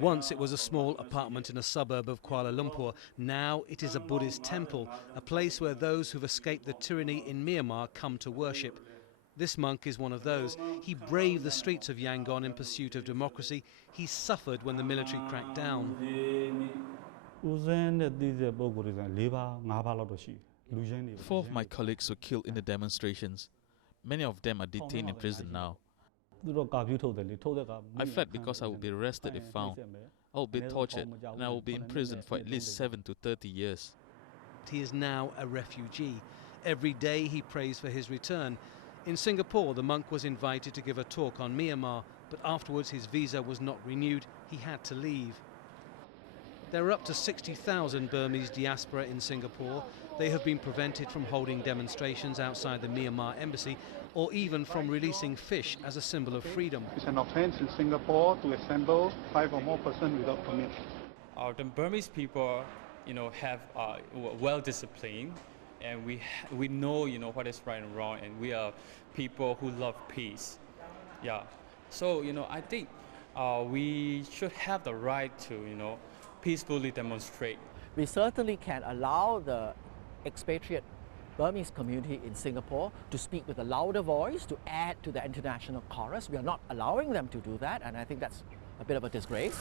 Once it was a small apartment in a suburb of Kuala Lumpur. Now it is a Buddhist temple, a place where those who've escaped the tyranny in Myanmar come to worship. This monk is one of those. He braved the streets of Yangon in pursuit of democracy. He suffered when the military cracked down. 4 of my colleagues were killed in the demonstrations. Many of them are detained in prison now. I fled because I would be arrested if found. I will be tortured and I will be in prison for at least 7 to 30 years. He is now a refugee. Every day he prays for his return. In Singapore, the monk was invited to give a talk on Myanmar, but afterwards his visa was not renewed. He had to leave. There are up to 60,000 Burmese diaspora in Singapore. They have been prevented from holding demonstrations outside the Myanmar embassy or even from releasing fish as a symbol of freedom. It's an offence in Singapore to assemble 5 or more persons without permit. The Burmese people, have well disciplined, and we know, what is right and wrong, and we are people who love peace. Yeah. So, I think we should have the right to, peacefully demonstrate. We certainly can allow the expatriate Burmese community in Singapore to speak with a louder voice, to add to the international chorus. We are not allowing them to do that, and I think that's a bit of a disgrace.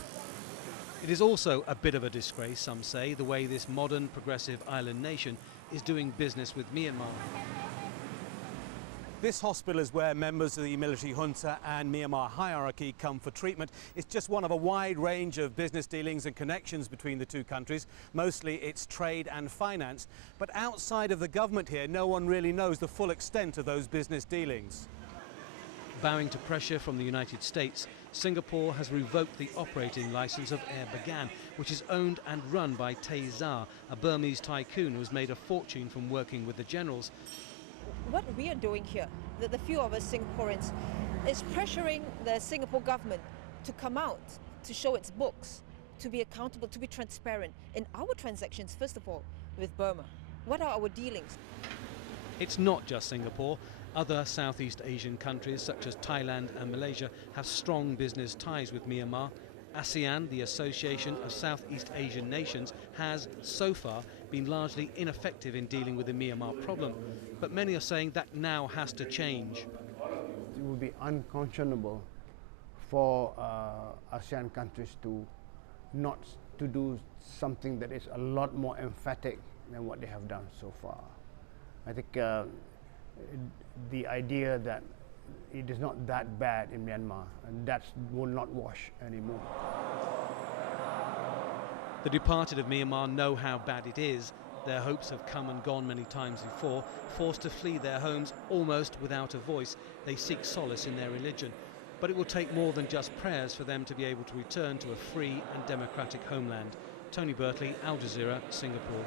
It is also a bit of a disgrace, some say, the way this modern progressive island nation is doing business with Myanmar. This hospital is where members of the military junta and Myanmar hierarchy come for treatment. It's just one of a wide range of business dealings and connections between the two countries. Mostly it's trade and finance. But outside of the government here, no one really knows the full extent of those business dealings. Bowing to pressure from the United States, Singapore has revoked the operating license of Air Bagan, which is owned and run by Tay Zar, a Burmese tycoon who has made a fortune from working with the generals. What we are doing here, the few of us Singaporeans, is pressuring the Singapore government to come out, to show its books, to be accountable, to be transparent in our transactions, first of all, with Burma. What are our dealings? It's not just Singapore. Other Southeast Asian countries such as Thailand and Malaysia have strong business ties with Myanmar. ASEAN, the Association of Southeast Asian Nations, has, so far, been largely ineffective in dealing with the Myanmar problem. But many are saying that now has to change. It would be unconscionable for ASEAN countries to not to do something that is a lot more emphatic than what they have done so far. I think the idea that it is not that bad in Myanmar, and that will not wash anymore. The departed of Myanmar know how bad it is. Their hopes have come and gone many times before. Forced to flee their homes almost without a voice, they seek solace in their religion. But it will take more than just prayers for them to be able to return to a free and democratic homeland. Tony Birtley, Al Jazeera, Singapore.